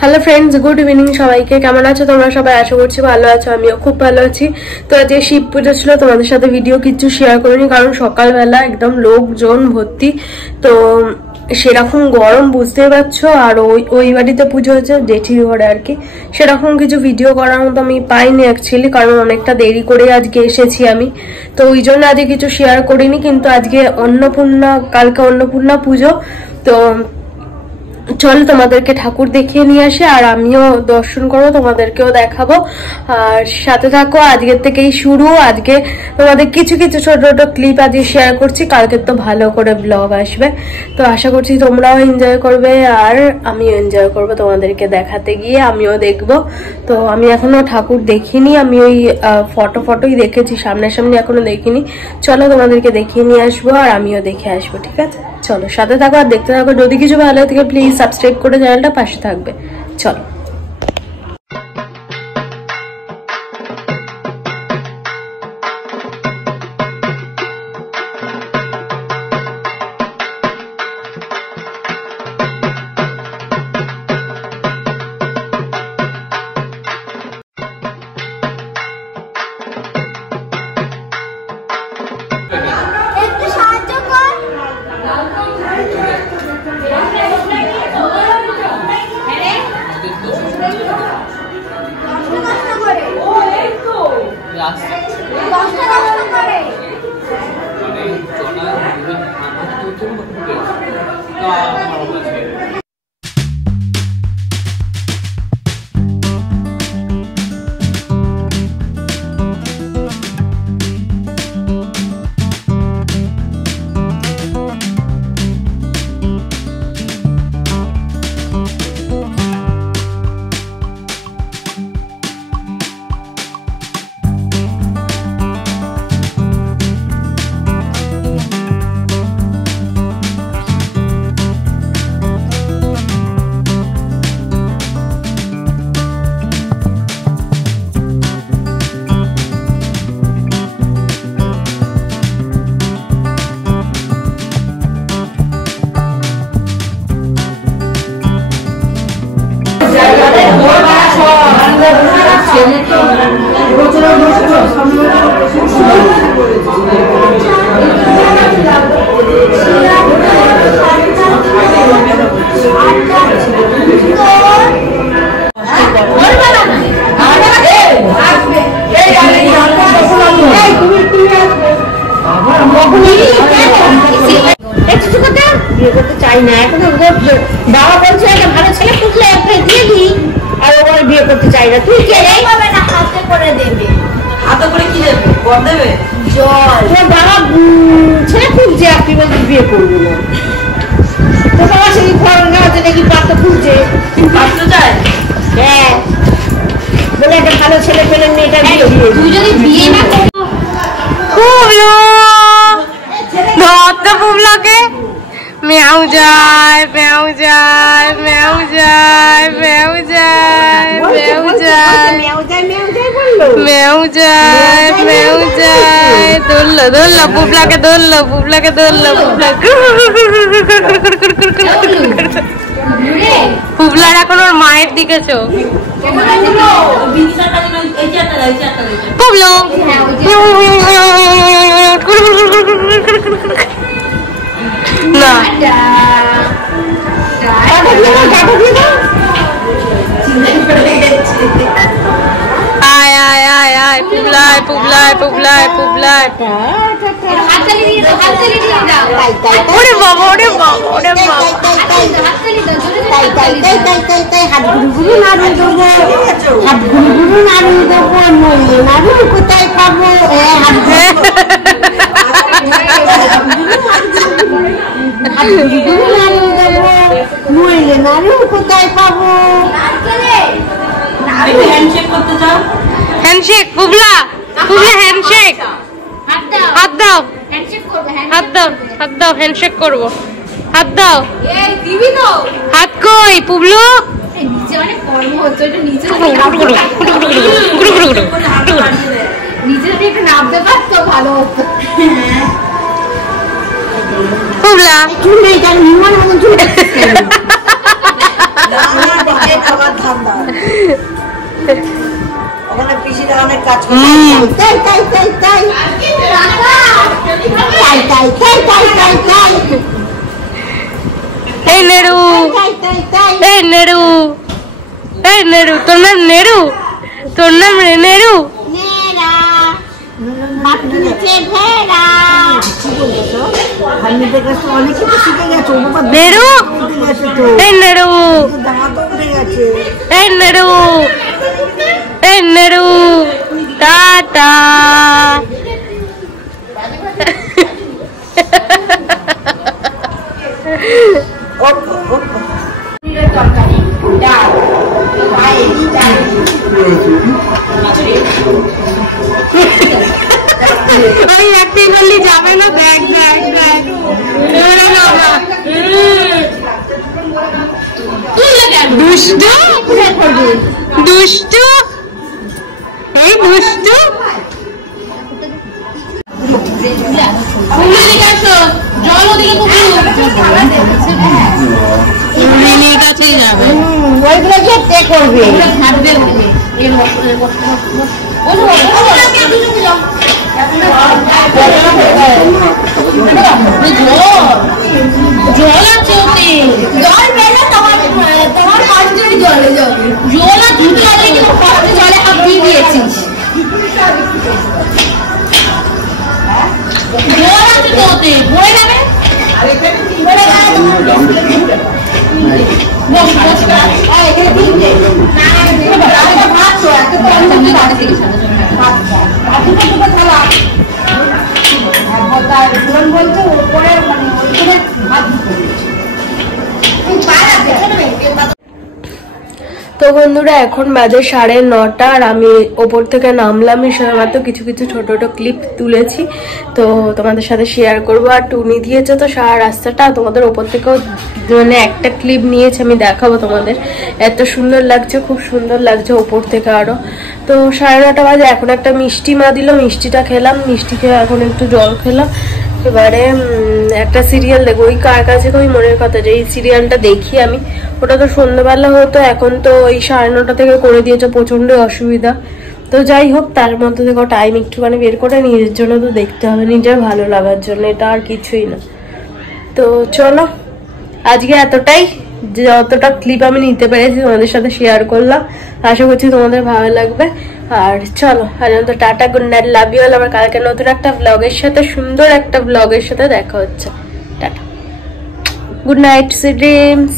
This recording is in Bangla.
হ্যালো ফ্রেন্ডস, গুড ইভিনিং সবাইকে। কেমন আছো তোমরা সবাই? আশা করছি ভালো আছো, আমিও খুব ভালো আছি। তো আজ শিব পুজো ছিল, তোমাদের সাথে ভিডিও কিছু শেয়ার করিনি কারণ সকালবেলা একদম লোকজন ভর্তি, তো সেরকম গরম বুঝতেই পারছো। আর ওই বাড়িতে পুজো হয়েছে জেঠির ঘরে আর কি, সেরকম কিছু ভিডিও করার মতো আমি পাইনি অ্যাকচুয়ালি, কারণ অনেকটা দেরি করে আজকে এসেছি আমি, তো ওই জন্য আজকে কিছু শেয়ার করিনি। কিন্তু আজকে কালকে অন্নপূর্ণা পুজো, তো চলো তোমাদেরকে ঠাকুর দেখিয়ে নিয়ে আসি, আর আমিও দর্শন করবো, তোমাদেরকেও দেখাবো। আর সাথে থাকো, আজকের থেকেই শুরু। আজকে তোমাদের কিছু কিছু ছোট ছোট ক্লিপ আজকে শেয়ার করছি, কালকে তো ভালো করে ব্লগ আসবে। তো আশা করছি তোমরাও এনজয় করবে আর আমিও এনজয় করবো তোমাদেরকে দেখাতে গিয়ে, আমিও দেখবো। তো আমি এখনো ঠাকুর দেখিনি, আমি ওই ফটোই দেখেছি, সামনাসামনি এখনো দেখিনি। চলো তোমাদেরকে দেখিয়ে নিয়ে আসবো আর আমিও দেখে আসবো, ঠিক আছে? চলো সাথে থাকো আর দেখতে থাকো। যদি কিছু ভালো থাকে প্লিজ সাবস্ক্রাইব করে চ্যানেলটা পাশে থাকবে। চলো। বিয়ে করতে চাই না এখন, বাবা বলছে একটা ভালো ছেলে খুঁজলে একটা দিয়ে দিই, আর ওরা বিয়ে করতে চাই না। তুই কে? হাতে করে দেবে। হাতে করে কি দেবে? বর দেবে? জল। তোর বাবা ছেলে খুঁজছে, আপনি বলতে বিয়ে করবো না? তোর বাবা সেই ঘর গাছে নাকি পাত্র খুঁজছে। পাত্র চাই? হ্যাঁ, বলে একটা ভালো ছেলে পেলে মেয়েটা বিয়ে দিয়ে। তুই যদি বিয়ে না করবো পুবলাকে মেয়াও যায়, মেয়াও যায়, মেয়াও যায়, মেয়াও যায়, মেয়াও যায়, মেয়াও যায়, মেয়াও যায়। ধরলো ধরলো পুবলাকে, ধরলো পুবলাকে, ধরলো পুবলাকে। পুবলার এখন ওর মায়ের দিকে চোখ। পুবলো না, আয় আয় আয় আয়, পুবলায় পুবলায় পুবলায় পুবলায়। ওরে বাবা, ওরে বাবা, ওরে বাবা। হাত গুরু নাড়ু দেবো, হাত গুরু নাড়ু দেবো, নইলে নাড়ু কোথায় পাবো? নইলে নাড়ু কোথায় পাবো? হ্যান্ডশেক করতে চাও? Handshake Publa, Publa handshake. হাত দাও, হাত দাও, হাত দাও, হ্যান্ডশেক করবো। হাত দাও। হাত কই পুবলু? পুবলা চুল নেই, তার নির্মাণ মতন চুল। এই নেড়ু, এই নেড়ু, এই নেড়ু, তোর নাম নেড়ু? তোর নাম নেড়ু? নেড়ু, এই নেড়ু, এই নেড়ু, এই নেড়ু, টাটা। যাবে না, ব্যাগ ব্যাগ ব্যাগ দুষ্টু দুষ্টু, এই দুষ্টু। জল ওদিকে কাছেই যাবে, ওইগুলো যে করবে ছাড়বে। জল আছে ওতে, জল পেলে তোমার পাঁচজনই জলে যাবে। জল আর দুটো আছে কিন্তু জলে আপনি দিয়েছিস। জল আছে তো ওতে, ভরে যাবে। তো বন্ধুরা এখন বাজে 9:30 আর আমি ওপর থেকে নামলাম, মাত্র কিছু কিছু ছোট ছোট ক্লিপ তুলেছি, তো তোমাদের সাথে শেয়ার করব। আর টুনি দিয়েছে তো সারা রাস্তাটা, তোমাদের ওপর থেকেও মানে একটা ক্লিপ নিয়েছে, আমি দেখাবো তোমাদের। এত সুন্দর লাগছে, খুব সুন্দর লাগছে ওপর থেকে আরো। তো 9:30 বাজে, এখন একটা মিষ্টি মা দিল, মিষ্টিটা খেলাম, মিষ্টি খেয়ে এখন একটু জল খেলাম। এবারে একটা সিরিয়াল দেখবো, ওই কার কাছে ওই মনের কথা, যে এই সিরিয়ালটা দেখি আমি, ওটা তো সন্ধ্যাবেলা হতো, এখন তো ওই 9:30 থেকে করে দিয়েছে, প্রচন্ড অসুবিধা। তো যাই হোক, তার মধ্যে থেকে টাইম একটুখানি বের করে নিজের জন্য তো দেখতে হবে, নিজের ভালো লাগার জন্য, এটা আর কিছুই না। তো চলো, আজকে এতটাই, যতটা ক্লিপ আমি নিতে পেরেছি তোমাদের সাথে শেয়ার করলাম, আশা করছি তোমাদের ভালো লাগবে। আর চলো, আজ তো tata, good night, love you all. আবার কালকে নতুন একটা ব্লগের সাথে, সুন্দর একটা ব্লগের সাথে দেখা হচ্ছে। Tata, good night, sweet dreams.